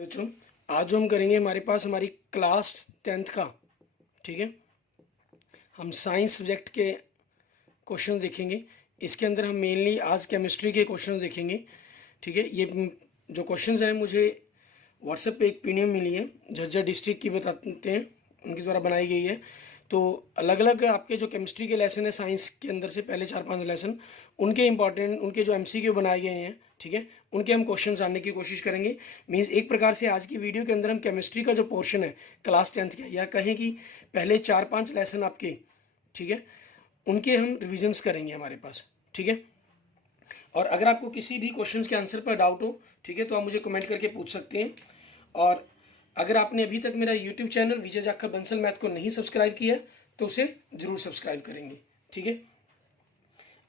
बच्चों, आज जो हम करेंगे हमारे पास हमारी क्लास 10th का, ठीक है, हम साइंस सब्जेक्ट के क्वेश्चन देखेंगे। इसके अंदर हम मेनली आज केमिस्ट्री के क्वेश्चन देखेंगे। ठीक है, ये जो क्वेश्चंस हैं मुझे व्हाट्सएप पे एक पीडीएफ मिली है, झज्जर डिस्ट्रिक्ट की बताते हैं, उनके द्वारा बनाई गई है। तो अलग अलग आपके जो केमिस्ट्री के लेसन है साइंस के अंदर से पहले 4-5 लेसन, उनके इंपॉर्टेंट उनके जो एमसीक्यू बनाए गए हैं, ठीक है, उनके हम क्वेश्चन जानने की कोशिश करेंगे। मीन्स एक प्रकार से आज की वीडियो के अंदर हम केमिस्ट्री का जो पोर्शन है क्लास 10th का, या कहें कि पहले 4-5 लेसन आपके, ठीक है, उनके हम रिविजन्स करेंगे हमारे पास। ठीक है, और अगर आपको किसी भी क्वेश्चंस के आंसर पर डाउट हो, ठीक है, तो आप मुझे कमेंट करके पूछ सकते हैं। और अगर आपने अभी तक मेरा यूट्यूब चैनल विजय जाखड़ बंसल मैथ को नहीं सब्सक्राइब किया तो उसे जरूर सब्सक्राइब करेंगे। ठीक है,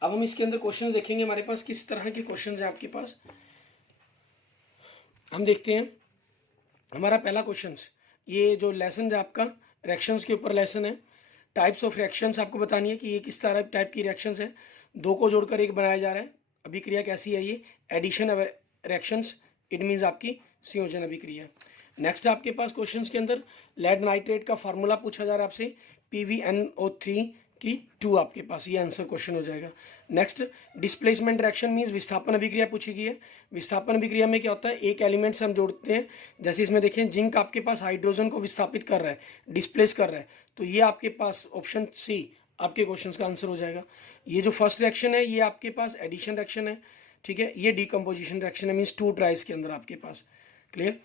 अब हम इसके अंदर क्वेश्चन देखेंगे हमारे पास किस तरह के क्वेश्चन हैं आपके पास। हम देखते हैं हमारा पहला क्वेश्चन, ये जो लेसन है आपका रिएक्शंस के ऊपर लेसन है। टाइप्स ऑफ रिएक्शंस आपको बतानी है कि ये किस तरह टाइप की रिएक्शंस है। दो को जोड़कर एक बनाया जा रहा है। अभिक्रिया कैसी है? ये एडिशन रिएक्शंस, इट मीन्स आपकी संयोजन अभिक्रिया। नेक्स्ट आपके पास क्वेश्चंस के अंदर लेड नाइट्रेट का फार्मूला पूछा जा रहा है आपसे, PbNO3 की 2 आपके पास, ये आंसर क्वेश्चन हो जाएगा। नेक्स्ट डिस्प्लेसमेंट रिएक्शन मीन्स विस्थापन अभिक्रिया पूछी गई है। विस्थापन अभिक्रिया में क्या होता है, एक एलिमेंट से हम जोड़ते हैं, जैसे इसमें देखें जिंक आपके पास हाइड्रोजन को विस्थापित कर रहा है, डिस्प्लेस कर रहा है, तो ये आपके पास ऑप्शन सी आपके क्वेश्चन का आंसर हो जाएगा। ये जो फर्स्ट रिएक्शन है ये आपके पास एडिशन रिएक्शन है, ठीक है, ये डिकम्पोजिशन रिएक्शन है, मीन्स 2 ट्राइस के अंदर आपके पास, क्लियर।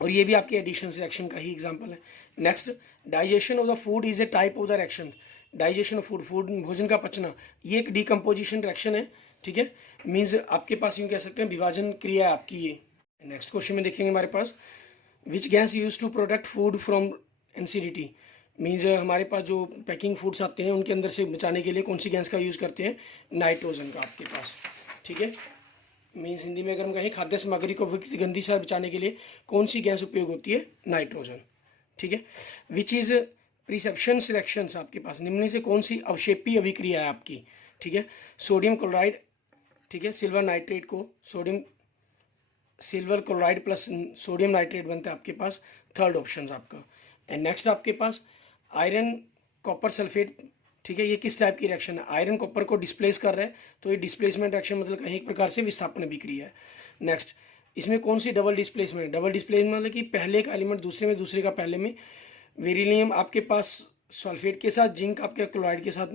और ये भी आपके एडिशन रिएक्शन का ही एग्जांपल है। Next digestion of the food is a type of the reaction. Digestion of food, food भोजन का पचना, ये एक डिकम्पोजिशन रिएक्शन है, ठीक है, मीन्स आपके पास यूँ कह सकते हैं विभाजन क्रिया है आपकी ये। नेक्स्ट क्वेश्चन में देखेंगे हमारे पास which gas use to protect food from एनसीडीटी। मीन्स हमारे पास जो पैकिंग फूड्स आते हैं उनके अंदर से बचाने के लिए कौन सी गैस का यूज़ करते हैं? नाइट्रोजन का आपके पास, ठीक है। मीन्स हिंदी में अगर हम कहें खाद्य सामग्री को गंदी से बचाने के लिए कौन सी गैस उपयोग होती है? नाइट्रोजन, ठीक है। विच इज़ प्रिसेप्शन रिएक्शंस आपके पास, निम्न से कौन सी अवक्षेपी अभिक्रिया है आपकी? ठीक है, सोडियम क्लोराइड, ठीक है, सिल्वर नाइट्रेट को silver chloride plus sodium nitrate बनता है आपके पास, थर्ड ऑप्शन आपका। एंड नेक्स्ट आपके पास आयरन कॉपर सल्फेट, ठीक है, ये किस टाइप की रिएक्शन है? आयरन कॉपर को डिस्प्लेस कर रहा है, तो ये डिस्प्लेसमेंट रिएक्शन मतलब कहीं एक प्रकार से विस्थापन अभिक्रिया है। नेक्स्ट इसमें कौन सी डबल डिस्प्लेसमेंट है? डबल डिस्प्लेसमेंट मतलब कि पहले का एलिमेंट दूसरे में, दूसरे का पहले में। बेरिलियम आपके पास सल्फेट के साथ, जिंक आपके क्लोराइड के साथ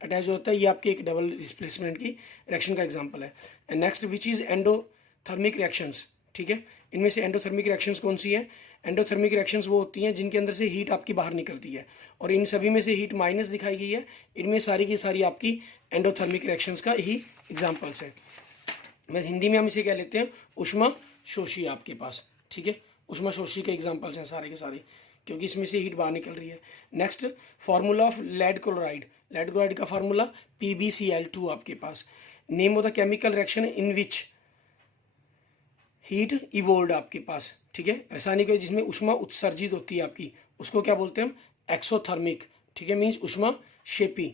अटैच होता है, ये आपके एक डबल डिस्प्लेसमेंट की रिएक्शन का एग्जाम्पल है। And next which is endothermic reactions, ठीक है, इनमें से एंडोथर्मिक रिएक्शंस कौन सी है? एंडोथर्मिक रिएक्शंस वो होती हैं जिनके अंदर से हीट आपकी बाहर निकलती है, और इन सभी में से हीट माइनस दिखाई गई है, इनमें सारी की सारी आपकी एंडोथर्मिक रिएक्शंस का ही एग्जांपल्स है। मैं हिंदी में हम इसे क्या लेते हैं? ऊष्मा शोषी आपके पास, ठीक है, ऊष्मा शोषी के एग्जाम्पल्स हैं सारे के सारे, क्योंकि इसमें से हीट बाहर निकल रही है। Next formula of lead chloride, lead chloride का फार्मूला PbCl2 आपके पास। Name of the chemical reaction in which heat evolved आपके पास, ठीक है, रासायनिक जिसमें ऊष्मा उत्सर्जित होती है आपकी, उसको क्या बोलते हैं हम? एक्सोथर्मिक, ठीक है, मीन्स ऊष्मा शेपी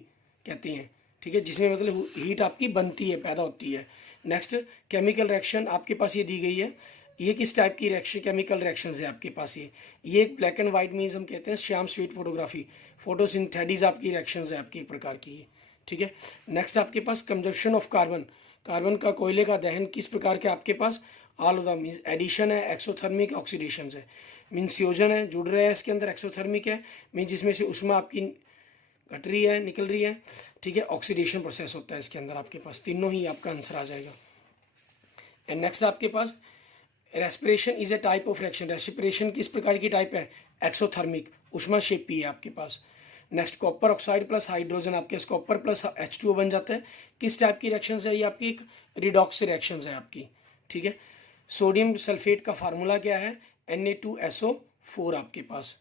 कहते हैं, ठीक है, जिसमें मतलब हीट आपकी बनती है, पैदा होती है। नेक्स्ट केमिकल रिएक्शन आपके पास ये दी गई है, ये किस टाइप की रिएक्शन केमिकल रिएक्शन है आपके पास? ये एक ब्लैक एंड वाइट मीन्स हम कहते हैं श्याम स्वीट फोटोग्राफी, फोटोसिंथेसिस आपकी रिएक्शन है आपकी एक प्रकार की, ठीक है। नेक्स्ट आपके पास कंजप्शन ऑफ कार्बन, कार्बन का कोयले का दहन किस प्रकार के आपके पास? All of the means addition है, एक्सोथर्मिक, ऑक्सीडेशन है, मीन्स संयोजन है, जुड़ रहे हैं इसके अंदर, एक्सोथर्मिक है मीन्स जिसमें से ऊष्मा आपकी घट रही है, निकल रही है, ठीक है, ऑक्सीडेशन प्रोसेस होता है इसके अंदर आपके पास। तीनों ही आपका आंसर आ जाएगा। एंड नेक्स्ट आपके पास respiration is a type of reaction, respiration किस प्रकार की टाइप है? एक्सोथर्मिक, ऊष्मा शेपी है आपके पास। Next copper oxide plus hydrogen, आपके कॉपर प्लस H2O बन जाता है, किस टाइप की रिएक्शन है? ये आपकी एक रिडॉक्स रिएक्शन है आपकी, ठीक है। सोडियम सल्फेट का फार्मूला क्या है? Na2SO4 आपके पास।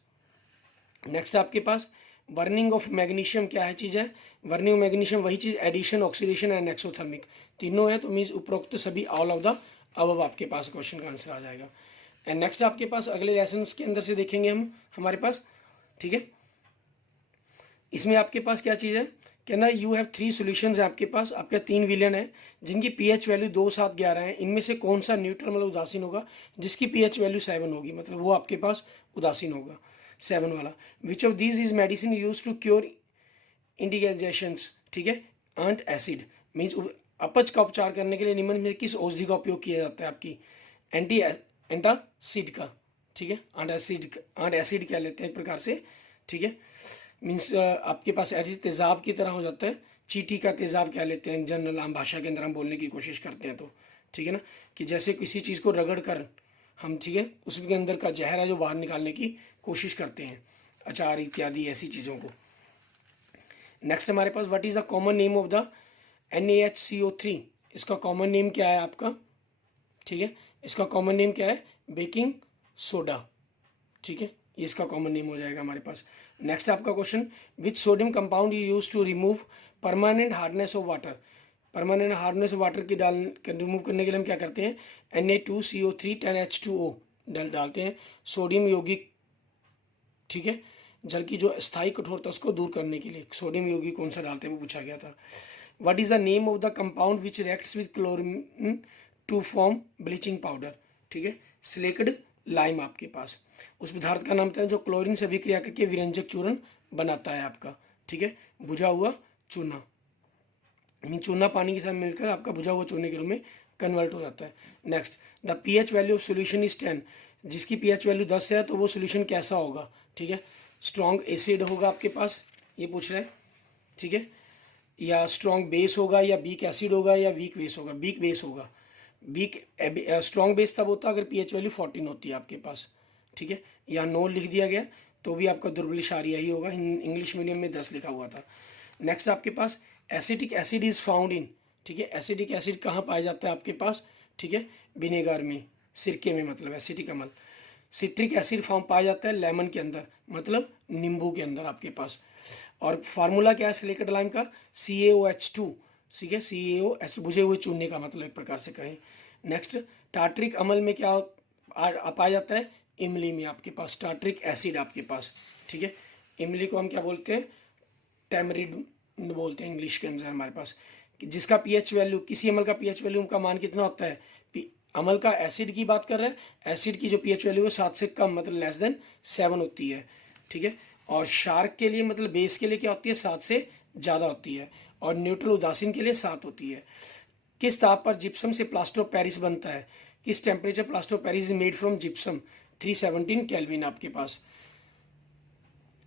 नेक्स्ट आपके पास बर्निंग ऑफ मैग्नीशियम क्या है चीज़ है? बर्निंग ऑफ मैग्नीशियम वही चीज़, एडिशन, ऑक्सीडेशन एंड एक्सोथर्मिक, तीनों है, तो मीन्स उपरोक्त सभी ऑल ऑफ द अबव आपके पास क्वेश्चन का आंसर आ जाएगा। एंड नेक्स्ट आपके पास अगले लेसन के अंदर से देखेंगे हम हमारे पास, ठीक है, इसमें आपके पास क्या चीज़ है, कहना यू हैव 3 सॉल्यूशंस है आपके पास, आपके 3 विलेन है जिनकी पीएच वैल्यू 2, 7, 11 है। इनमें से कौन सा न्यूट्रल मतलब उदासीन होगा, जिसकी पीएच वैल्यू 7 होगी, मतलब वो आपके पास उदासीन होगा 7 वाला। Which of these is medicine use to cure indigestions, ठीक है, एंड एसिड मीन्स अपच का उपचार करने के लिए निम्न में किस औषधि का उपयोग किया जाता है, आपकी एंटासिड का, ठीक है, एंटासिड कह लेते हैं एक प्रकार से, ठीक है, मीन्स आपके पास एसिड तेज़ाब की तरह हो जाता है, चीटी का तेज़ाब कह लेते हैं जनरल आम भाषा के अंदर हम बोलने की कोशिश करते हैं तो, ठीक है ना, कि जैसे किसी चीज़ को रगड़ कर हम, ठीक है, उसके अंदर का जहर है जो बाहर निकालने की कोशिश करते हैं, अचार इत्यादि ऐसी चीज़ों को। नेक्स्ट हमारे पास what is the common name of the NaHCO3, इसका कॉमन नेम क्या है आपका, ठीक है, इसका कॉमन नेम क्या है, बेकिंग सोडा, ठीक है, ये इसका कॉमन नेम हो जाएगा हमारे पास। नेक्स्ट आपका question, which sodium compound you use to remove permanent hardness of water, permanent hardness of water की रिमूव करने के लिए हम क्या करते हैं, Na2CO3 10H2O डालते हैं, सोडियम यौगिक, ठीक है, जल की जो स्थायी कठोरता उसको दूर करने के लिए सोडियम यौगिक कौन सा डालते हैं वो पूछा गया था। What is the name of the compound which reacts with chlorine to form bleaching powder, ठीक है, सिलेक्ड लाइम आपके पास उस पदार्थ का नाम था जो क्लोरीन से अभिक्रिया करके विरंजक चूर्ण बनाता है आपका, ठीक है, बुझा हुआ चूना, चूना पानी के साथ मिलकर आपका बुझा हुआ चूने के रूप में कन्वर्ट हो जाता है। Next, the pH value of solution is 10, जिसकी पीएच वैल्यू 10 है तो वो सॉल्यूशन कैसा होगा, ठीक है, स्ट्रॉन्ग एसिड होगा आपके पास, ये पूछ रहा है, ठीक है, या स्ट्रॉन्ग बेस होगा, या वीक एसिड होगा, या वीक बेस होगा, वीक बेस होगा। वीक स्ट्रॉन्ग बेस तब होता है अगर पीएच वैल्यू 14 होती है आपके पास, ठीक है, या 9 लिख दिया गया तो भी आपका दुर्बल क्षारीय ही होगा, इंग्लिश मीडियम में 10 लिखा हुआ था। नेक्स्ट आपके पास acetic acid is found in, ठीक है, एसिडिक एसिड कहाँ पाया जाता है आपके पास, ठीक है, विनेगर में, सिरके में, मतलब एसिटिक अम्ल। सिट्रिक एसिड फॉर्म पाया जाता है लेमन के अंदर, मतलब नींबू के अंदर आपके पास। और फार्मूला क्या है सिलिकेट लाइम का, CaOH2, ठीक है, CaOH बुझे हुए चूने का मतलब एक प्रकार से कहें। नेक्स्ट, टार्ट्रिक अम्ल में क्या पाया जाता है, इमली में आपके पास टार्ट्रिक एसिड आपके पास, ठीक है, इमली को हम क्या बोलते हैं, टैमरिड बोलते हैं इंग्लिश के अंदर हमारे पास, जिसका पीएच वैल्यू, किसी अम्ल का पीएच वैल्यू का मान कितना होता है, अम्ल का एसिड की बात कर रहे हैं, एसिड की जो पीएच वैल्यू है 7 से कम मतलब लेस देन 7 होती है, ठीक है, और शार्क के लिए मतलब बेस के लिए क्या होती है, 7 से ज़्यादा होती है, और न्यूट्रल उदासीन के लिए 7 होती है। किस ताप पर जिप्सम से प्लास्टर ऑफ पेरिस बनता है, किस temperature plaster of Paris is made from gypsum, 317 kelvin आपके पास।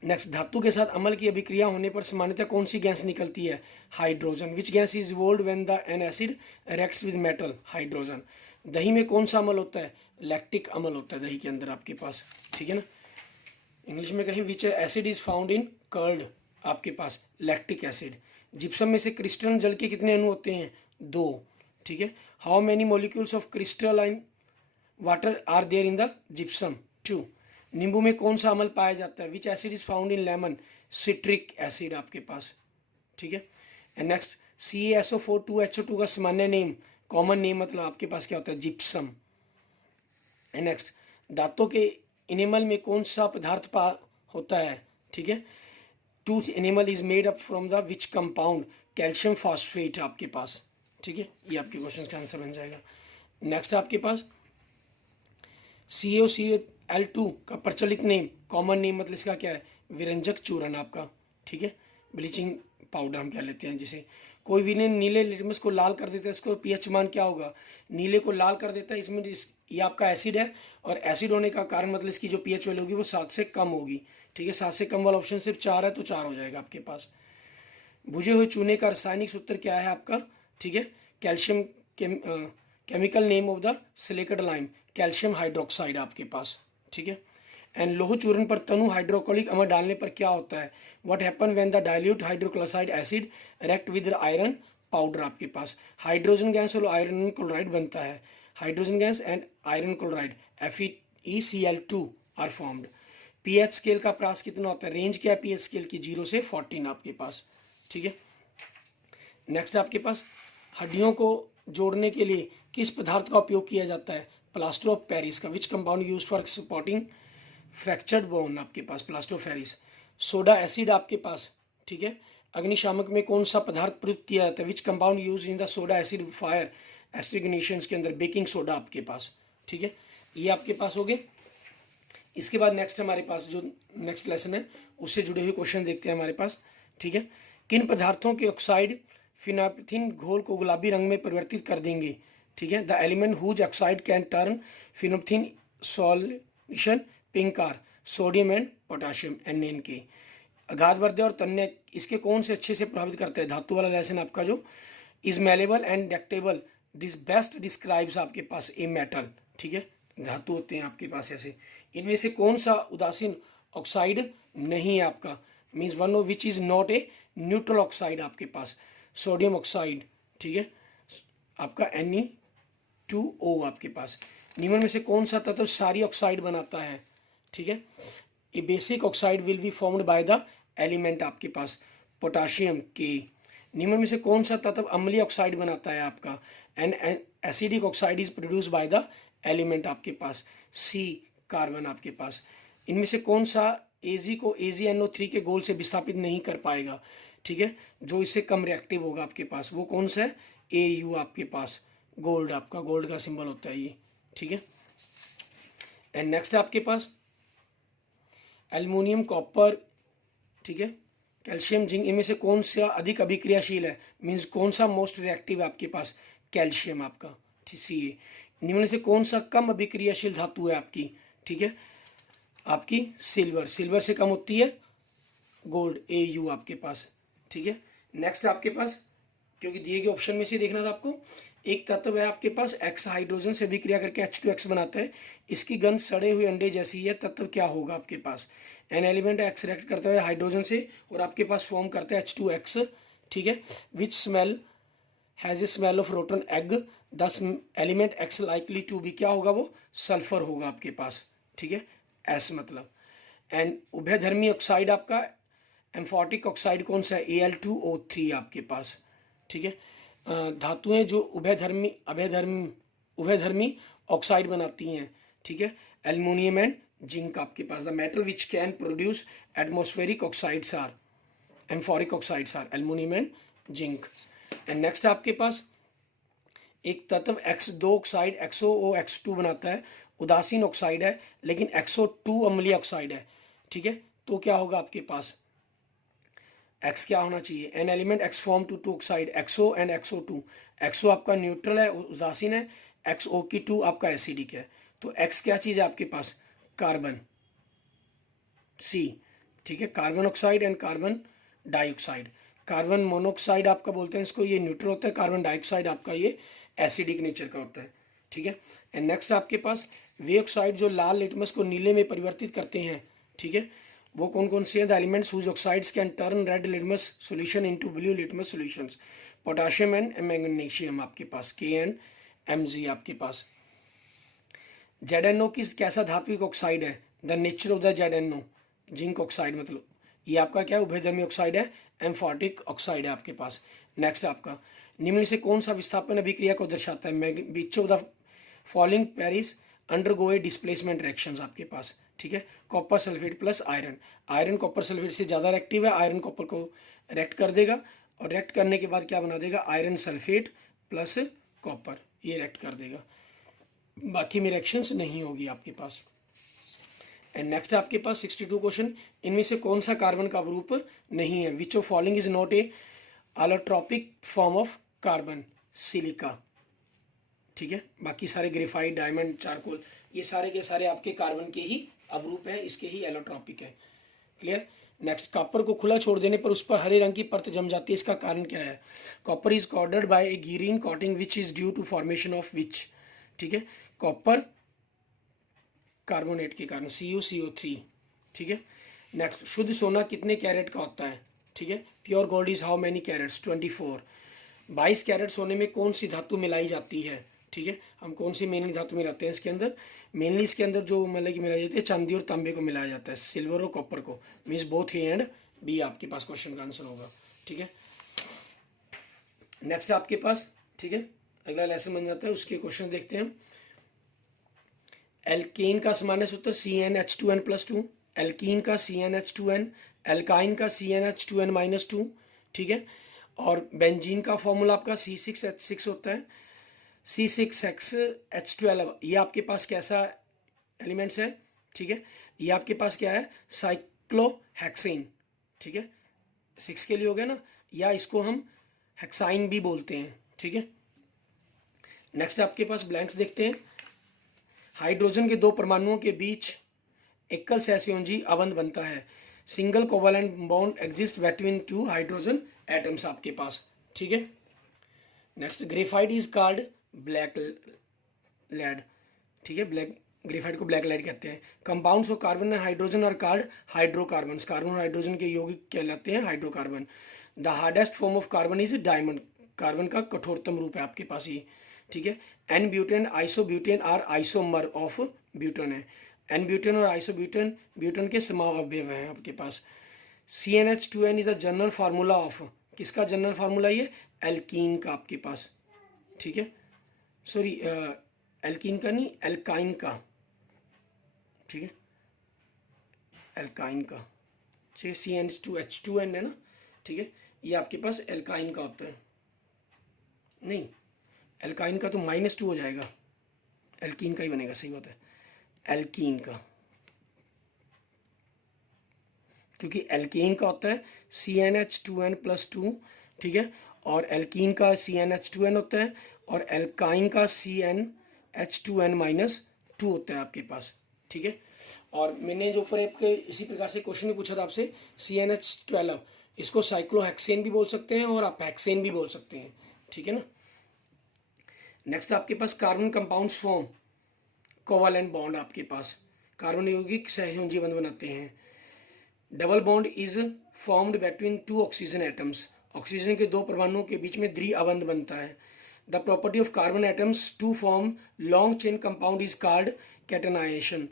नेक्स्ट, धातु के साथ अम्ल की अभिक्रिया होने पर सामान्यतः कौन सी गैस निकलती है, hydrogen. Which gas is evolved when the an acid reacts with metal, hydrogen. दही में कौन सा अम्ल होता है, लैक्टिक अम्ल होता है दही के अंदर आपके पास, ठीक है ना, इंग्लिश में कहीं which acid is found in curd, आपके पास लैक्टिक एसिड। जिप्सम में से क्रिस्टलन जल के कितने अणु होते हैं, 2, ठीक है। How many molecules of crystalline water are there in the gypsum, 2। नींबू में कौन सा अम्ल पाया जाता है, which acid is found in lemon, citric acid आपके पास, ठीक है। एंड नेक्स्ट, CaSO4 2HO2 का सामान्य नेम, कॉमन नेम मतलब आपके पास क्या होता है, जिप्सम। एंड नेक्स्ट, दांतों के इनेमल में कौन सा पदार्थ होता है, ठीक है, tooth animal is made up from the which compound, calcium phosphate आपके पास, ठीक है, ये आपके क्वेश्चन का आंसर बन जाएगा। नेक्स्ट आपके पास CaCl2 का प्रचलित नेम, कॉमन नेम मतलब इसका क्या है, विरंजक चूर्ण आपका, ठीक है, ब्लीचिंग पाउडर हम कह लेते हैं जिसे। कोई भी ने नीले लिटमस को लाल कर देता है, इसको पीएच मान क्या होगा, नीले को लाल कर देता है, इसमें ये आपका एसिड है, और एसिड होने का कारण मतलब इसकी जो पीएच वैल्यू होगी वो 7 से कम होगी, ठीक है, 7 से कम वाला ऑप्शन सिर्फ 4 है तो 4 हो जाएगा आपके पास। बुझे हुए चूने का रासायनिक सूत्र क्या है आपका, ठीक है, calcium, chemical name of the silicate lime, calcium hydroxide आपके पास, ठीक है। एंड लोह चूर्ण पर तनु हाइड्रोक्लोरिक अम्ल डालने पर क्या होता है, what happen when the dilute hydrochloride acid react with iron powder आपके पास, हाइड्रोजन गैस और आयरन क्लोराइड बनता है, hydrogen gas and iron chloride FeCl2 are formed. PH scale का प्रास कितना होता है, रेंज क्या है पीएच स्केल की, 0 से 14 आपके पास, ठीक है। नेक्स्ट आपके पास, हड्डियों को जोड़ने के लिए किस पदार्थ का उपयोग किया जाता है, प्लास्टर ऑफ पेरिस का। Which compound use for supporting fractured bone आपके पास, plaster of Paris. Soda acid आपके पास, ठीक है। अग्निशामक में कौन सा पदार्थ प्रयुक्त किया जाता है, विच compound use in the soda acid fire extinguishers के अंदर, बेकिंग सोडा आपके पास, ठीक है। ये आपके पास हो गए। इसके बाद नेक्स्ट हमारे पास जो नेक्स्ट लेसन है उससे जुड़े हुए क्वेश्चन देखते हैं हमारे पास, ठीक है। किन पदार्थों के ऑक्साइड फिनाप्थिन घोल को गुलाबी रंग में परिवर्तित कर देंगे, ठीक है। The element whose oxide can turn phenolphthalein solution pink are sodium and potassium NaN अगाधवर्धक और तन्य इसके कौन से अच्छे से प्रभावित करते हैं, धातु वाला लेसन आपका जो is malleable and ductable this best describes आपके पास ए मेटल, ठीक है। धातु होते हैं आपके पास ऐसे, इनमें से कौन सा उदासीन ऑक्साइड नहीं है आपका, means one of which is not a neutral oxide आपके पास सोडियम ऑक्साइड, ठीक है, आपका Ne2O आपके पास। निम्न में से कौन सा तत्व सारी ऑक्साइड बनाता है, ठीक है। A basic oxide will be formed by the element आपके पास पोटाशियम के। निम्न में से कौन सा तत्व अम्लीय ऑक्साइड बनाता है आपका, an acidic oxide is produce by the element आपके पास C कार्बन आपके पास। इनमें से कौन सा Ag को AgNO3 के गोल से विस्थापित नहीं कर पाएगा, ठीक है, जो इससे कम रिएक्टिव होगा आपके पास, वो कौन सा है Au आपके पास, गोल्ड आपका, गोल्ड का सिंबल होता है ये, ठीक है। एंड नेक्स्ट आपके पास एल्युमिनियम कॉपर, ठीक है, कैल्शियम जिंक, इनमें से कौन सा अधिक अभिक्रियाशील है, मीन्स कौन सा मोस्ट रिएक्टिव है आपके पास, कैल्शियम आपका Ca। निम्न से कौन सा कम अभिक्रियाशील धातु है आपकी, ठीक है, आपकी सिल्वर, सिल्वर से कम होती है गोल्ड Au आपके पास, ठीक है। नेक्स्ट आपके पास, क्योंकि दिए गए ऑप्शन में से देखना था आपको, एक तत्व है आपके पास X हाइड्रोजन से अभिक्रिया करके H2X बनाता है, इसकी गंध सड़े हुए अंडे जैसी है, तत्व क्या होगा आपके पास, एन एलिमेंट X रिएक्ट करता है हाइड्रोजन से और आपके पास फॉर्म करता है H2X, ठीक है, which smell has a smell of rotten egg, the element X likely to be, क्या होगा वो, सल्फर होगा आपके पास, ठीक है, S मतलब। एंड उभयधर्मी ऑक्साइड आपका एम्फोटिक ऑक्साइड कौन सा है, Al2O3 आपके पास, ठीक है। धातुएं जो उभयधर्मी ऑक्साइड बनाती हैं, ठीक है, एल्युमिनियम एंड जिंक आपके पास। The metal which can produce atmospheric oxides are amphoteric oxides are aluminium and zinc. And next आपके पास एक तत्व X2 ऑक्साइड XOOX2 बनाता है, उदासीन ऑक्साइड है लेकिन XO2 अम्लीय ऑक्साइड है, ठीक है, तो क्या होगा आपके पास, X क्या होना चाहिए, an element X form two oxide XO and XO2, XO आपका न्यूट्रल है उदासीन है, XO2 आपका एसिडिक है, तो X क्या चीज़ है आपके पास, कार्बन C, ठीक है, carbon oxide and carbon dioxide. Carbon monoxide आपका बोलते हैं इसको, ये न्यूट्रल होता है, कार्बन डाइऑक्साइड आपका ये एसिडिक नेचर का होता है, ठीक है। एंड नेक्स्ट आपके पास वे ऑक्साइड जो लाल लिटमस को नीले में परिवर्तित करते हैं, ठीक है, वो कौन कौन से हैं, the elements whose oxides can turn red litmus solution into blue litmus solutions, potassium and magnesium आपके पास K एंड Mg आपके पास। ZnO किस कैसा धात्विक ऑक्साइड है, the nature of the ZnO, zinc oxide मतलब, ये आपका क्या है, उभयधर्मी ऑक्साइड है, एम्फोटिक ऑक्साइड है आपके पास। नेक्स्ट आपका निम्न से कौन सा विस्थापन अभिक्रिया को दर्शाता है, which of the following Paris undergo A displacement reactions आपके पास, ठीक है, copper sulphate plus iron, iron copper sulphate से ज़्यादा रिएक्टिव है, आयरन कॉपर को रिएक्ट कर देगा और रिएक्ट करने के बाद क्या बना देगा, आयरन सल्फेट प्लस कॉपर, ये रिएक्ट कर देगा, बाकी में रिएक्शंस नहीं होगी आपके पास। एंड नेक्स्ट आपके पास 62 क्वेश्चन, इनमें से कौन सा कार्बन का अवरूप नहीं है, विच of following is not A allotropic form of carbon, silica, ठीक है, बाकी सारे ग्रेफाइट डायमंड चारकोल ये सारे के सारे आपके कार्बन के ही अवरूप हैं, इसके ही एलोट्रोपिक है, क्लियर। नेक्स्ट, कॉपर को खुला छोड़ देने पर उस पर हरे रंग की परत जम जाती है, इसका कारण क्या है, कॉपर इज कॉर्डर्ड by a green coating which is due to formation of which, ठीक है, कॉपर कार्बोनेट के कारण CuCO3, ठीक है। नेक्स्ट, शुद्ध सोना कितने कैरेट का होता है, ठीक है, pure gold is how many carats, 24। 22 carat सोने में कौन सी धातु मिलाई जाती है, ठीक है, हम कौन सी मेनली धातु मिलाते हैं इसके अंदर, मेनली इसके अंदर जो मतलब कि मिलाई जाती है चांदी और तांबे को मिलाया जाता है, सिल्वर और कॉपर को, means both A and B आपके पास क्वेश्चन का आंसर होगा, ठीक है। नेक्स्ट आपके पास, ठीक है, अगला लेसन बन जाता है, उसके क्वेश्चन देखते हैं। एल्केन का सामान्य सूत्र CnH2n+2, एल्कीन का CnH2n, एल्काइन का CnH2n-2, ठीक है। और बेंजीन का फॉर्मूला आपका C6H6 होता है, C6H12। ये आपके पास कैसा एलिमेंट्स है, ठीक है। ये आपके पास क्या है, साइक्लोहेक्सेन, ठीक है। 6 के लिए हो गया ना, या इसको हम हेक्साइन भी बोलते हैं, ठीक है। नेक्स्ट आपके पास ब्लैंक्स देखते हैं। हाइड्रोजन के दो परमाणुओं के बीच एकल सहसंयोजी अबंध बनता है। Single covalent bond exist between two hydrogen atoms आपके पास, ठीक है। Next, graphite is called black lead, ठीक है। ब्लैक ग्रेफाइट को ब्लैक लेड कहते हैं। Compounds of carbon and hydrogen are called hydrocarbon, carbon और हाइड्रोजन के यौगिक कहलाते हैं hydrocarbon. The hardest form of carbon is diamond, carbon का कठोरतम रूप है आपके पास ये, ठीक है। N butane isobutane are isomer of butane है। एन ब्यूटेन और आइसोब्यूटेन ब्यूटेन के समावयव हैं आपके पास। CnH2n is a general formula of, किसका जनरल फार्मूला ये, एल्कीन का आपके पास, ठीक है। सॉरी, एल्कीन का नहीं, एल्काइन का, ठीक है, एल्काइन का। CnH2H2n है ना, ठीक है। ये आपके पास एल्काइन का होता है, नहीं एल्काइन का तो -2 हो जाएगा, एल्कीन का ही बनेगा, सही बात है, एल्कीन का, क्योंकि एल्कीन का होता है CnH2n+2, ठीक है। और एल्कीन का CnH2n होता है, और एल्काइन का CnH2n-2 होता है आपके पास, ठीक है। और मैंने जो ऊपर आपके इसी प्रकार से क्वेश्चन भी पूछा था आपसे, CnH12, इसको साइक्लोहेक्सेन भी बोल सकते हैं और आप हेक्सेन भी बोल सकते हैं, ठीक है ना। नेक्स्ट आपके पास carbon compounds form covalent bond, आपके पास कार्बन यौगिक सहसंयोजी बंध बनाते हैं। Double bond is formed between two oxygen atoms, oxygen के दो परमाणुओं के बीच में द्विअबंध बनता है। The property of carbon atoms to form long chain compound is called catenation,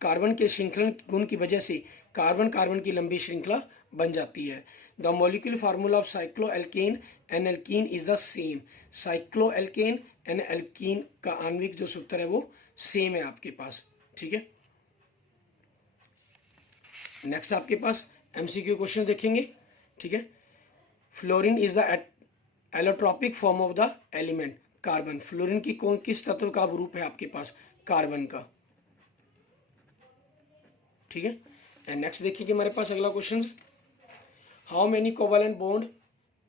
carbon के श्रृंखलन गुण की वजह से कार्बन कार्बन की लंबी श्रृंखला बन जाती है। The molecular formula of cycloalkane and alkene is the same, cycloalkane and alkene का आणविक जो सूत्र है वो सेम है आपके पास, ठीक है। नेक्स्ट आपके पास MCQ क्वेश्चन देखेंगे, ठीक है। Fluorine is the allotropic form of the element carbon, fluorine की किस तत्व का रूप है आपके पास, कार्बन का, ठीक है। एंड नेक्स्ट देखिए हमारे पास अगला question, how many covalent bond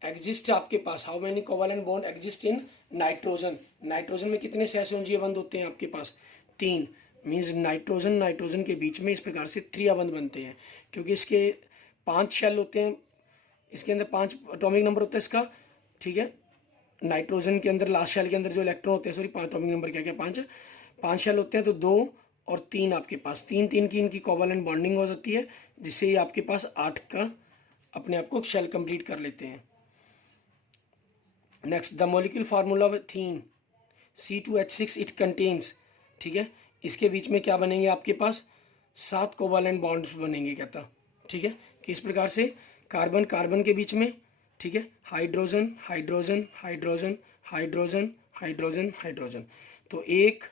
exist आपके पास, how many covalent bond exist in nitrogen, nitrogen में कितने सहसंयोजी बंध होते हैं आपके पास, 3। मीन्स नाइट्रोजन के बीच में इस प्रकार से 3 अबंध बनते हैं, क्योंकि इसके 5 शेल होते हैं, इसके अंदर 5 एटॉमिक नंबर होता है इसका, ठीक है। नाइट्रोजन के अंदर लास्ट शेल के अंदर जो इलेक्ट्रॉन होते हैं, सॉरी 5 एटॉमिक नंबर क्या क्या 5 शेल होते हैं, तो 2 और 3 आपके पास 3 की इनकी कोवैलेंट बॉन्डिंग हो जाती है, जिससे ये आपके पास 8 का अपने आप को शेल कंप्लीट कर लेते हैं। Next, the molecular formula of ethene C2H6 it contains, ठीक है। इसके बीच में क्या बनेंगे आपके पास, 7 कोवैलेंट बॉन्ड्स बनेंगे कहता, ठीक है। किस प्रकार से, कार्बन कार्बन के बीच में, ठीक है, hydrogen hydrogen hydrogen hydrogen hydrogen hydrogen, तो 1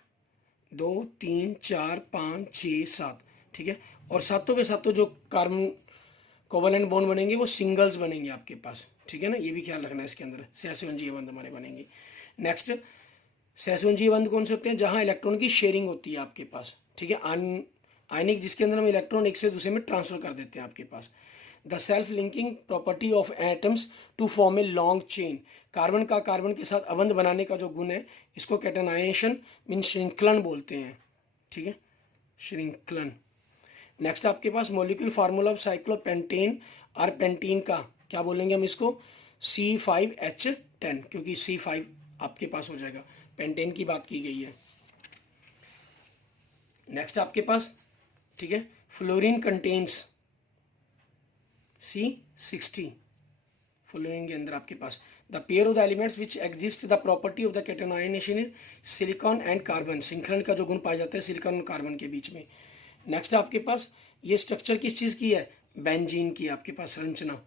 2 3 4 5 6 7, ठीक है। और सातों के सातों जो कार्बन कोवैलेंट बॉन्ड बनेंगे वो सिंगल्स बनेंगे आपके पास, ठीक है ना, ये भी ख्याल रखना है इसके अंदर, सहसंयोजी बंध हमारे बनेंगे। नेक्स्ट, सहसंयोजी बंध कौन से होते हैं, जहां इलेक्ट्रॉन की शेयरिंग होती है आपके पास, ठीक है, आयनिक जिसके अंदर हम इलेक्ट्रॉन एक से दूसरे में ट्रांसफर कर देते हैं आपके पास। The self linking property of atoms to form a long chain, carbon का कार्बन के साथ अबंध बनाने का जो गुण है, इसको कैटेनाइजेशन मीन श्रृंखलन बोलते हैं, ठीक है, श्रृंखलन। नेक्स्ट आपके पास मॉलिक्यूलर फार्मूला ऑफ साइक्लोपेंटेन और पेंटीन का क्या बोलेंगे हम इसको, C5H10, क्योंकि C5 आपके पास हो जाएगा, पेंटेन की बात की गई है। नेक्स्ट आपके पास, ठीक है, फ्लोरीन कंटेन्स C60, फ्लोरीन के अंदर आपके पास the pair of the elements which exist the property of the catenation is silicon and carbon, श्रृंखलन का जो गुण पाया जाता है सिलिकॉन और कार्बन के बीच में। नेक्स्ट आपके पास ये स्ट्रक्चर किस चीज़ की है, बेंजीन की आपके पास संरचना,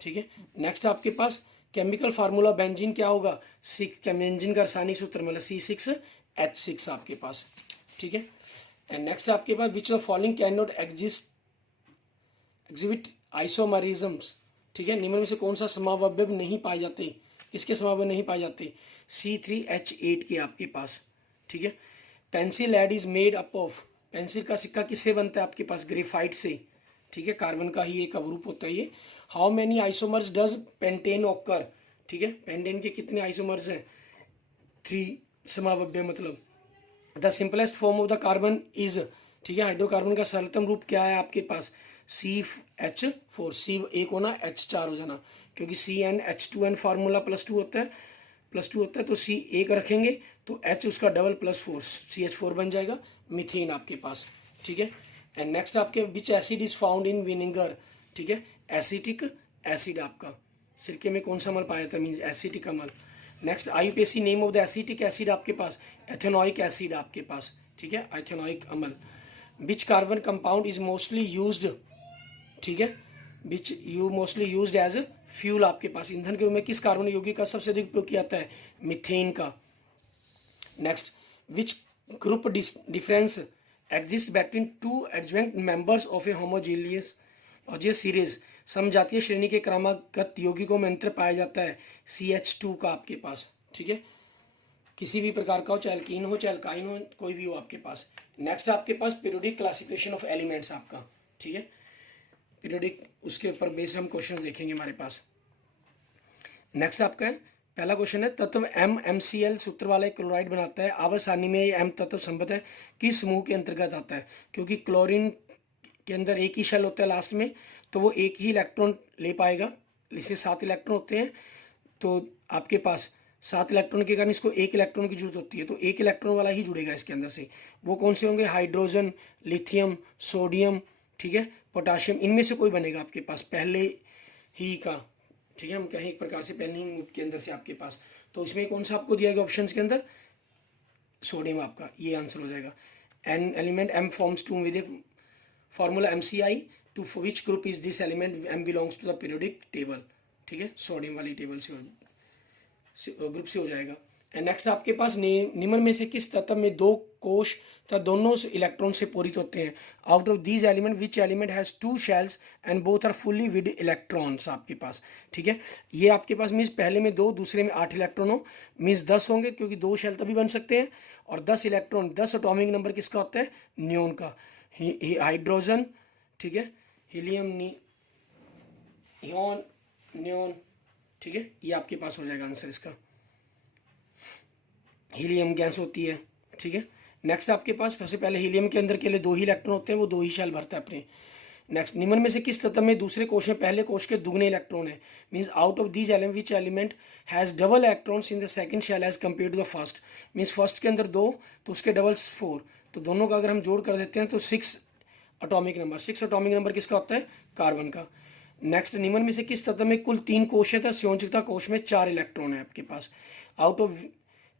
ठीक है। नेक्स्ट आपके पास केमिकल फार्मूला बेंजीन क्या होगा, बेंजीन का रासायनिक सूत्र मतलब C6H6 आपके पास, ठीक है। एंड नेक्स्ट आपके पास which of following can not exist exhibit isomerisms, ठीक है, निम्न में से कौन सा समावयव नहीं पाए जाते, इसके समावयव नहीं पाए जाते, C3H8 के आपके पास, ठीक है। Pencil lead is made up of, pencil का सिक्का किससे बनता है आपके पास, ग्रेफाइट से, ठीक है, कार्बन का ही एक अवरूप होता है ये। How many isomers does pentane occur, ठीक है, पेंटेन के कितने आइसोमर्स हैं, 3 समावयव मतलब। The simplest form of the carbon is, ठीक है, हाइड्रोकार्बन का सरलतम रूप क्या है आपके पास, CH4, C एक होना H4 हो जाना, क्योंकि CnH2n फार्मूला +2 होता है, +2 होता है, तो C एक रखेंगे तो H उसका डबल +4 CH4 बन जाएगा, मीथेन आपके पास, ठीक है। एंड नेक्स्ट आपके विच acid is found in vinegar, ठीक है, एसिटिक एसिड आपका, सिरके में कौन सा अम्ल पाया जाता है, मीन्स एसिटिक अम्ल। Next IUPAC name of the acetic acid आपके पास, एथेनोइक एसिड आपके पास, ठीक है, एथेनोइक अम्ल। Which carbon compound is mostly used, ठीक है, which you mostly used as fuel आपके पास, ईंधन के रूप में किस कार्बन यौगिक का सबसे अधिक उपयोग किया जाता है, मीथेन का। Next, which group difference exist between 2 adjoint members of a homogeneous series, समजातीय श्रेणी के क्रमागत यौगिकों में अंतर पाया जाता है, CH2 का आपके पास, ठीक है, किसी भी प्रकार का हो, चाहे अल्कीन हो चाहे अल्काइन हो, कोई भी हो आपके पास। नेक्स्ट आपके पास पीरियोडिक क्लासिफिकेशन ऑफ एलिमेंट्स आपका, ठीक है, पीरियोडिक, उसके ऊपर बेस्ड हम क्वेश्चन देखेंगे हमारे पास। नेक्स्ट आपका है पहला क्वेश्चन है, तत्व MCl सूत्र वाला एक क्लोराइड बनाता है, आवर्त सारणी में ये M तत्व संबद्ध है, किस समूह के अंतर्गत आता है, क्योंकि क्लोरीन के अंदर एक ही शेल होता है लास्ट में, तो वो एक ही इलेक्ट्रॉन ले पाएगा, इससे 7 इलेक्ट्रॉन होते हैं, तो आपके पास 7 इलेक्ट्रॉन के कारण इसको 1 इलेक्ट्रॉन की जरूरत होती है, तो 1 इलेक्ट्रॉन वाला ही जुड़ेगा इसके अंदर से। वो कौन से होंगे, हाइड्रोजन, लिथियम, सोडियम, ठीक है, पोटाशियम, इनमें से कोई बनेगा आपके पास पहले ही का, ठीक है, हम कहें एक प्रकार से पहले ही के अंदर से आपके पास, तो इसमें कौन सा आपको दिया गया ऑप्शन के अंदर, सोडियम आपका, ये आंसर हो जाएगा। An element M forms to with formula MCI, to which group is this element, M belongs to the periodic table, ठीक है, सोडियम वाली टेबल से ग्रुप से हो जाएगा। एंड नेक्स्ट आपके पास निम्न में से किस तत्व में 2 कोश तथा दोनों इलेक्ट्रॉन से पूरित होते हैं, out of these element which element has 2 shells and both are fully with electrons आपके पास, ठीक है, ये आपके पास मीन्स पहले में 2 दूसरे में 8 इलेक्ट्रॉन हो, मीन्स 10 होंगे, क्योंकि 2 शेल तभी बन सकते हैं, और 10 इलेक्ट्रॉन, 10 एटॉमिक नंबर किसका होता है, नियोन का, हाइड्रोजन, ठीक है, हीलियम, नियोन, नियोन, ठीक है, ये आपके पास हो जाएगा आंसर इसका, हीलियम गैस होती है, ठीक है। नेक्स्ट आपके पास सबसे पहले हीलियम के अंदर के लिए 2 ही इलेक्ट्रॉन होते हैं, वो 2 ही शेल भरता है अपने। नेक्स्ट, निम्न में से किस तत्व में दूसरे कोश में पहले कोश के दुगने इलेक्ट्रॉन है, means out of these element which element has double electrons in the second shell as compare to the first, means first के अंदर 2 तो उसके डबल 4, तो दोनों का अगर हम जोड़ कर देते हैं तो 6 एटॉमिक नंबर, 6 एटॉमिक नंबर किसका होता है, कार्बन का। नेक्स्ट, निम्न में से किस तत्व में कुल 3 कोश है, तो संयोजकता कोश में 4 इलेक्ट्रॉन है आपके पास। Out of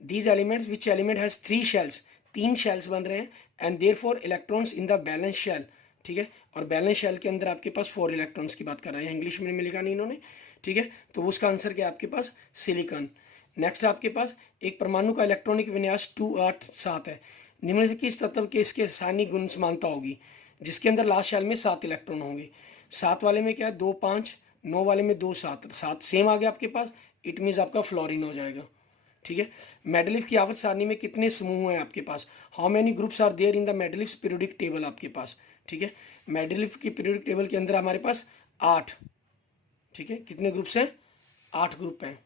these elements which element has 3 shells, 3 shells बन रहे हैं, and therefore electrons in the balance shell, ठीक है, और बैलेंस शेल के अंदर आपके पास 4 इलेक्ट्रॉन्स की बात कर रहे हैं, इंग्लिश में लिखा नहीं इन्होंने, ठीक है, तो उसका आंसर क्या है आपके पास, सिलिकॉन। नेक्स्ट आपके पास एक परमाणु का इलेक्ट्रॉनिक विन्यास 2 8 7 है, निम्न से किस तत्व के इसके रासायनिक गुण समानता होगी, जिसके अंदर लास्ट शेल में 7 इलेक्ट्रॉन होंगे, 7 वाले में क्या है 2 5, 9 वाले में 2 7, 7 सेम आ गया आपके पास, इट मीन्स आपका फ्लोरीन हो जाएगा, ठीक है। मेडलिफ की आवर्त सारणी में कितने समूह हैं आपके पास, how many groups are there in the Mendeleev periodic table आपके पास, ठीक है, मेडलिफ की पीरियोडिक टेबल के अंदर हमारे पास 8, ठीक है, कितने ग्रुप्स हैं, 8 ग्रुप हैं,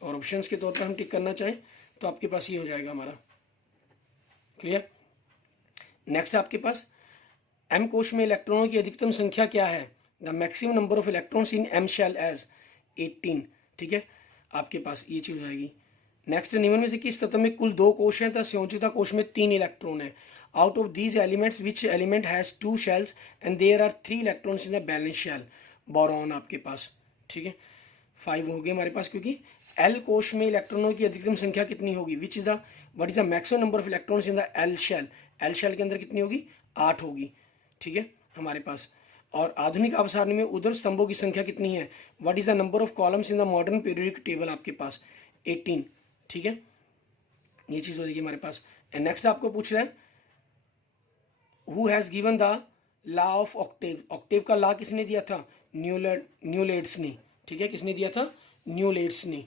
और ऑप्शंस के तौर पर हम टिक करना चाहें तो आपके पास ये हो जाएगा हमारा, क्लियर। नेक्स्ट आपके पास M कोश में इलेक्ट्रॉनों की अधिकतम संख्या क्या है, the maximum number of electrons in M shell as 18, ठीक है, आपके पास ये चीज़ हो जाएगी। नेक्स्ट, निम्न में से किस तत्व में कुल 2 कोश हैं, तो संयोजकता कोश में 3 इलेक्ट्रॉन है, out of these elements which element has 2 shells and there are 3 electrons in the balance shell, boron आपके पास, ठीक है, 5 हो गए हमारे पास, क्योंकि L कोश में इलेक्ट्रॉनों की अधिकतम संख्या कितनी होगी, which is the what is the maximum number of electrons in the L shell, L shell के अंदर कितनी होगी, 8 होगी, ठीक है, हमारे पास। और आधुनिक आवर्त सारणी में ऊर्ध्व स्तंभों की संख्या कितनी है, what is the number of columns in the modern periodic table आपके पास, 18, ठीक है, ये चीज़ हो जाएगी हमारे पास। एंड नेक्स्ट आपको पूछ रहा है, who has given the law of Octave, Octave का लॉ किसने दिया था? न्यूलेट्स ने, ठीक है, किसने दिया था? न्यूलेट्स ने,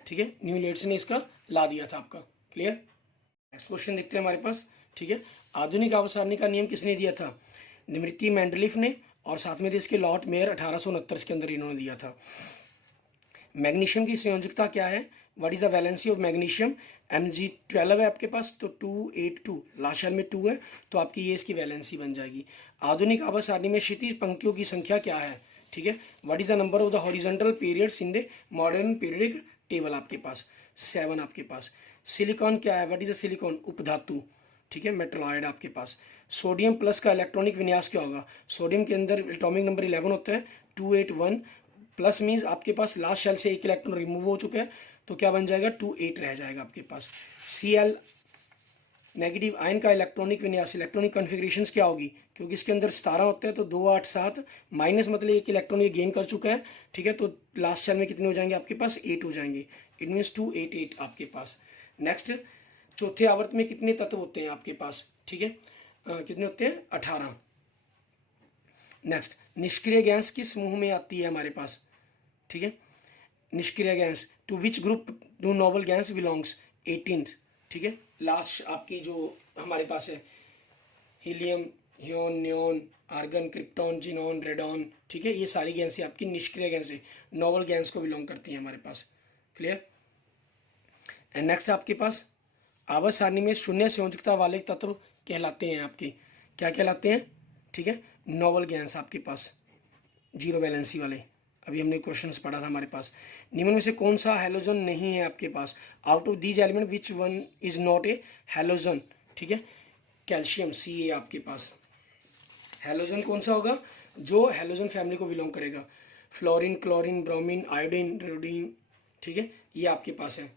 ठीक है, न्यूलेट्स ने इसका लॉ दिया था आपका। क्लियर? नेक्स्ट क्वेश्चन देखते हैं हमारे पास, ठीक है। आधुनिक आवर्त सारणी का नियम किसने दिया था? दिमित्री मेंडलीफ ने, और साथ में इसके लॉर्ड मेयर 1869 के अंदर इन्होंने दिया था। मैग्नीशियम की संयोजकता क्या है? What is the valency of magnesium? Mg12 है आपके पास, तो 282, लास्ट शेल में 2 है, तो आपकी ये इसकी वैलेंसी बन जाएगी। आधुनिक आवर्त सारणी में क्षितिज पंक्तियों की संख्या क्या है? ठीक है, what is the number of the horizontal periods in the modern periodic table? आपके पास 7 आपके पास। सिलिकॉन क्या है? What is the silicon? उपधातु, ठीक है, मेटलॉइड आपके पास। सोडियम प्लस का इलेक्ट्रॉनिक विन्यास क्या होगा? सोडियम के अंदर एटॉमिक नंबर 11 होता है, 281 प्लस मीन्स आपके पास लास्ट शेल से एक इलेक्ट्रॉन रिमूव हो चुका है, तो क्या बन जाएगा? 28 रह जाएगा आपके पास। Cl नेगेटिव आयन का इलेक्ट्रॉनिक विन्यास, इलेक्ट्रॉनिक कॉन्फ़िगरेशंस क्या होगी? क्योंकि इसके अंदर 17 होते हैं, तो 2 8 7 माइनस मतलब एक इलेक्ट्रॉन ये गेन कर चुका है, ठीक है, तो लास्ट शेल में कितने हो जाएंगे आपके पास? 8 हो जाएंगे। इट मीन्स 288 आपके पास। नेक्स्ट, चौथे आवर्त में कितने तत्व होते हैं आपके पास? ठीक है, कितने होते हैं? 18। नेक्स्ट, निष्क्रिय गैस किस समूह में आती है हमारे पास? ठीक है, निष्क्रिय gas, to which group do noble gas belongs? 18th, ठीक है। लास्ट आपकी जो हमारे पास है, हीलियम, ह्योन, neon, argon, krypton, xenon, radon, ठीक है, ये सारी गैसें आपकी निष्क्रिय गैसें नोबल गैस को बिलोंग करती हैं हमारे पास। क्लियर? एंड नेक्स्ट आपके पास आवर्त सारणी में शून्य संयोजकता वाले तत्व कहलाते हैं आपके, क्या कहलाते हैं? ठीक है, नोबल गैस आपके पास, जीरो वैलेंसी वाले। अभी हमने क्वेश्चंस पढ़ा था हमारे पास। निम्न में से कौन सा हैलोजन नहीं है आपके पास? Out of these element which one is not a halogen? ठीक है, कैल्शियम, Ca आपके पास। हैलोजन कौन सा होगा? जो हैलोजन फैमिली को बिलोंग करेगा। फ्लोरीन, क्लोरीन, ब्रोमीन, आयोडीन, रोडीन, ठीक है, ये आपके पास है।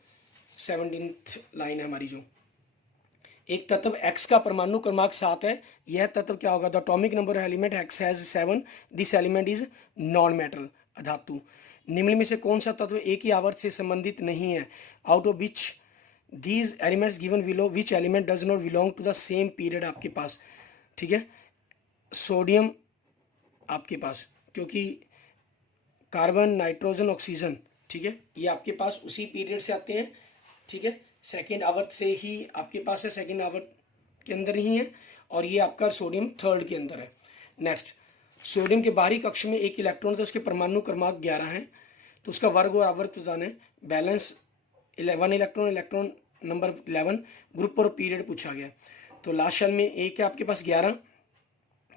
17th लाइन है हमारी जो। एक तत्व X का परमाणु क्रमांक 7 है, यह तत्व क्या होगा? The atomic number of element X has 7, this element is non metal, अधातु। निम्न में से कौन सा तत्व एक ही आवर्त से संबंधित नहीं है? Out of which these elements given below which element does not belong to the same period आपके पास? ठीक है, सोडियम आपके पास, क्योंकि कार्बन, नाइट्रोजन, ऑक्सीजन, ठीक है, ये आपके पास उसी पीरियड से आते हैं, ठीक है, सेकेंड आवर्त से ही आपके पास है, सेकेंड आवर्त के अंदर ही है, और ये आपका सोडियम थर्ड के अंदर है। नेक्स्ट, सोडियम के बाहरी कक्ष में एक इलेक्ट्रॉन, तो उसके परमाणु क्रमांक 11 है, तो उसका वर्ग और आवर्त बताना है। Balance 11 electron, electron number 11, group और पीरियड पूछा गया। तो लास्ट शेल में एक है आपके पास 11,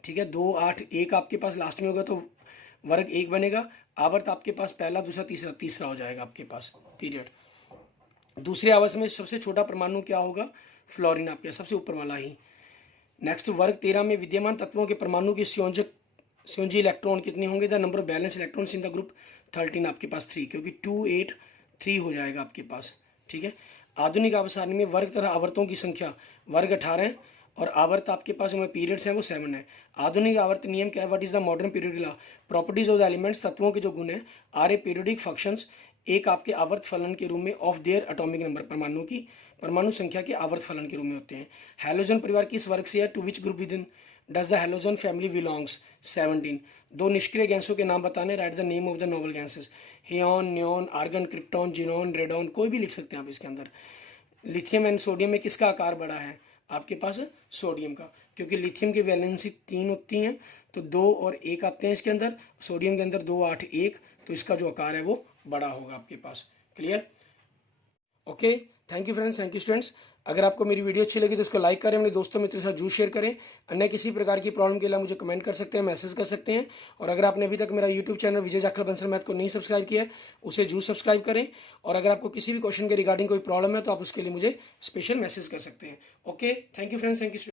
ठीक है, 2 8 1 आपके पास लास्ट में होगा, तो वर्ग 1 बनेगा। आवर्त आपके पास पहला, दूसरा, तीसरा, तीसरा हो जाएगा आपके पास पीरियड। दूसरे आवर्त में सबसे छोटा परमाणु क्या होगा? फ्लोरीन, आपके सबसे ऊपर वाला ही। नेक्स्ट, वर्ग 13 में विद्यमान तत्वों के परमाणु की संयोजी इलेक्ट्रॉन कितने होंगे? The number of balance electrons in the group 13 आपके पास 3, क्योंकि 2 8 3 हो जाएगा आपके पास। ठीक है, आधुनिक आवर्त सारणी में वर्ग तथा आवर्तों की संख्या वर्ग 18 है, और आवर्त आपके पास में पीरियड्स हैं वो 7 है। आधुनिक आवर्त नियम क्या है? What is the modern periodic law? Properties of the elements, तत्वों के जो गुण है, आर ए पीरियडिक फंक्शंस, एक आपके आवर्त फलन के रूप में ऑफ देयर एटॉमिक नंबर, परमाणु संख्या के आवर्त फलन के रूप में होते हैं। हैलोजन परिवार किस वर्ग से है? To which group within does the halogen family belongs? 17। दो निष्क्रिय गैसों के नाम बताने, write the name of the noble gases. हियोन, neon, argon, krypton, xenon, radon, कोई भी लिख सकते हैं आप इसके अंदर। लिथियम एंड सोडियम में किसका आकार बड़ा है? आपके पास सोडियम का, क्योंकि लिथियम की वैलेंसी 3 होती हैं, तो 2 और 1 आते हैं इसके अंदर। सोडियम के अंदर 2 8 1, तो इसका जो आकार है वो बड़ा होगा आपके पास। Clear? Okay, thank you friends, thank you students. अगर आपको मेरी वीडियो अच्छी लगी तो इसको लाइक करें, अपने दोस्तों मित्रों के साथ जरूर शेयर करें। अन्य किसी प्रकार की प्रॉब्लम के लिए मुझे कमेंट कर सकते हैं, मैसेज कर सकते हैं। और अगर आपने अभी तक मेरा यूट्यूब चैनल विजय जाखड़ बंसल मैथ को नहीं सब्सक्राइब किया है, उसे जरूर सब्सक्राइब करें। और अगर आपको किसी भी क्वेश्चन के रिगार्डिंग कोई प्रॉब्लम है तो आप उसके लिए मुझे स्पेशल मैसेज कर सकते हैं। Okay, thank you friends, thank you.